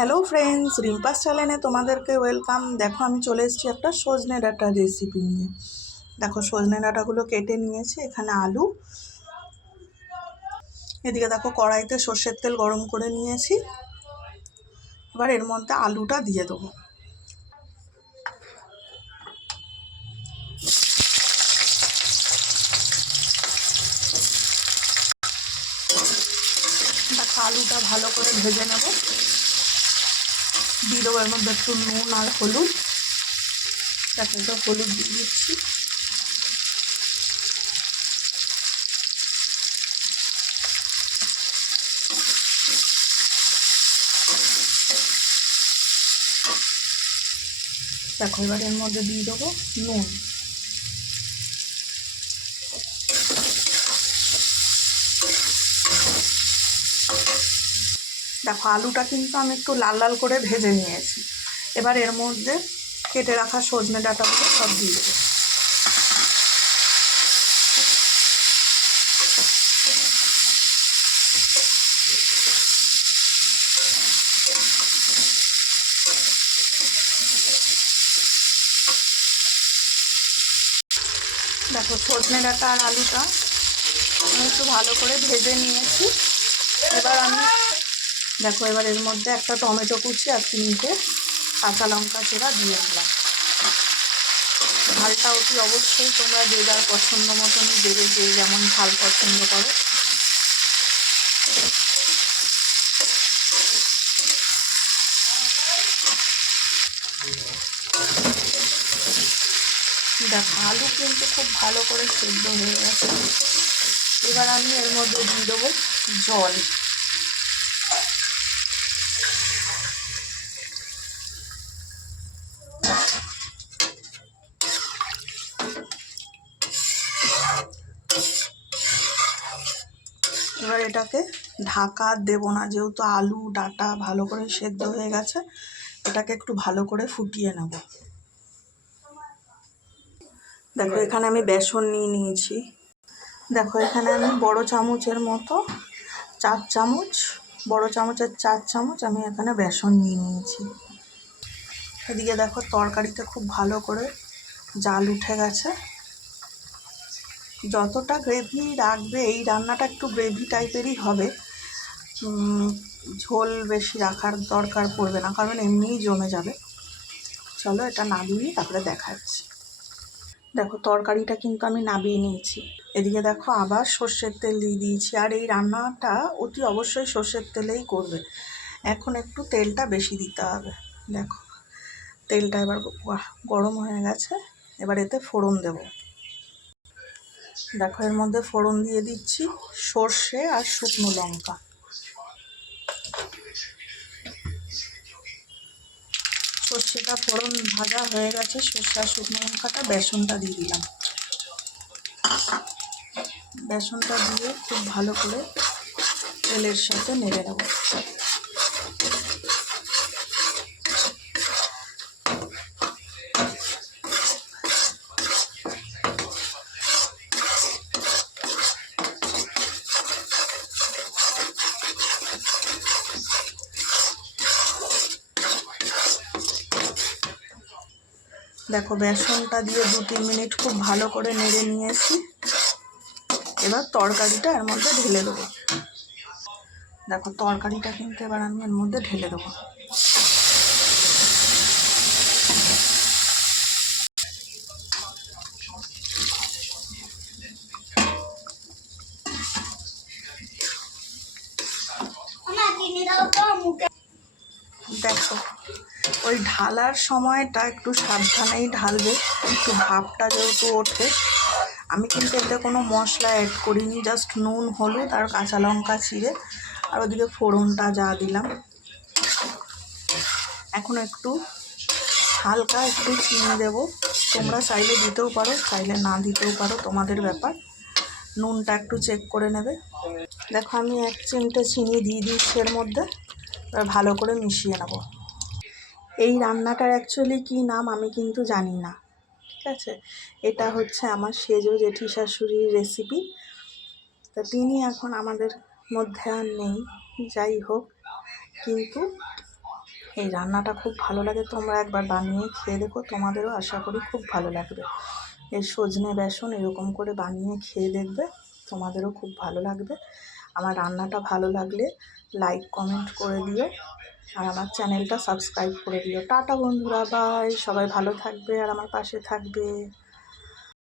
Hello friends, রিম্পাস চ্যানেলে তোমাদেরকে welcome. দেখো আমি চলে এসেছি একটা সজনে ডাঁটার রেসিপি নিয়ে। দেখো সজনে ডাঁটাগুলো কেটে নিয়েছি, এখানে আলু, এদিকে দেখো কড়াইতে সর্ষের তেল গরম করে নিয়েছি। এবার এর মধ্যে আলুটা দিয়ে দেবো। দেখো আলুটা ভালো করে ভেজে নেব। দিয়ে দেবো এর মধ্যে একটু নুন আর হলুদ। দেখো একটু হলুদ দিয়ে দিচ্ছি। দেখো এবার এর মধ্যে দিয়ে দেবো নুন। দেখো আলুটা কিন্তু আমি একটু লাল লাল করে ভেজে নিয়েছি। এবার এর মধ্যে কেটে রাখা সজনে ডাঁটাগুলো সব দিয়ে দেবো। দেখো সজনে ডাঁটা আর আলুটা আমি একটু ভালো করে ভেজে নিয়েছি। এবার এর মধ্যে একটা টমেটো কুচি আর 3টে কাঁচা লঙ্কা চেরা দিয়ে দিলাম। ঝালটা অতি অবশ্যই তোমরা যে যার পছন্দ মতনই দেবে, যে যেমন ঝাল পছন্দ করো। দেখো আলু কিন্তু খুব ভালো করে সেদ্ধ হয়ে গেছে। এবার আমি এর মধ্যে দিয়ে দেবো জল। এবার এটাকে ঢাকা দেবো না, যেহেতু আলু ডাঁটা ভালো করে সেদ্ধ হয়ে গেছে। এটাকে একটু ভালো করে ফুটিয়ে নেব। দেখো এখানে আমি বেসন নিয়ে নিয়েছি। দেখো এখানে আমি বড় চামচের মতো 4 চামচ, বড় চামচের 4 চামচ আমি এখানে বেসন নিয়ে নিয়েছি। এদিকে দেখো তরকারিতে খুব ভালো করে জাল উঠে গেছে। যতটা গ্রেভি রাখবে, এই রান্নাটা একটু গ্রেভি টাইপেরই হবে, ঝোল বেশি রাখার দরকার পড়বে না, কারণ এমনিই জমে যাবে। চলো এটা নামিয়ে তারপরে দেখাচ্ছি। দেখো তরকারিটা কিন্তু আমি নামিয়ে নিয়েছি। এদিকে দেখো আবার সর্ষের তেল দিয়ে দিয়েছি। আর এই রান্নাটা অতি অবশ্যই সর্ষের তেলেই করবে। এখন একটু তেলটা বেশি দিতে হবে। দেখো তেলটা এবার গরম হয়ে গেছে। এবার এতে ফোড়ন দেব। দেখো এর মধ্যে ফোড়ন দিয়ে দিচ্ছি সর্ষে আর শুকনো লঙ্কা। সর্ষেটা ফোড়ন ভাজা হয়ে গেছে, সর্ষে আর শুকনো লঙ্কাটা, বেসনটা দিয়ে দিলাম। বেসনটা দিয়ে খুব ভালো করে তেলের সাথে নেড়ে দেবো। দেখো বেসনটা দিয়ে 2-3 মিনিট খুব ভালো করে নেড়ে নিয়েছি। এবার তরকারিটা এর মধ্যে ঢেলে দেবো। দেখো তরকারিটা কিন্তু এবার আমি এর মধ্যে ঢেলে দেবো। দেখো ওই ঢালার সময়টা একটু সাবধানেই ঢালবে, একটু ভাপটা যেহেতু ওঠে। আমি কিন্তু এতে কোনো মশলা অ্যাড করিনি, জাস্ট নুন, হলুদ আর কাঁচা লঙ্কা চিড়ে, আর ওদিকে ফোড়নটা যা দিলাম। এখন একটু হালকা একটু চিনি দেবো। তোমরা চাইলে দিতেও পারো, চাইলে না দিতেও পারো, তোমাদের ব্যাপার। নুনটা একটু চেক করে নেবে। দেখো আমি 1 চিমটে চিনি দিয়ে দিচ্ছি এর মধ্যে। এবার ভালো করে মিশিয়ে নেব। এই রান্নাটার অ্যাকচুয়ালি কী নাম আমি কিন্তু জানি না, ঠিক আছে। এটা হচ্ছে আমার সেজো জেঠি শাশুড়ির রেসিপি। তা তিনি এখন আমাদের মধ্যে আর নেই, যাই হোক। কিন্তু এই রান্নাটা খুব ভালো লাগে, তোমরা একবার বানিয়ে খেয়ে দেখো, তোমাদেরও আশা করি খুব ভালো লাগবে। এই সজনে বেসন এরকম করে বানিয়ে খেয়ে দেখবে, তোমাদেরও খুব ভালো লাগবে। আমার রান্নাটা ভালো লাগলে লাইক কমেন্ট করে দিও, আর আমার চ্যানেলটা সাবস্ক্রাইব করে দিও। টাটা বন্ধুরা, বাই। সবাই ভালো থাকবে আর আমার পাশে থাকবে।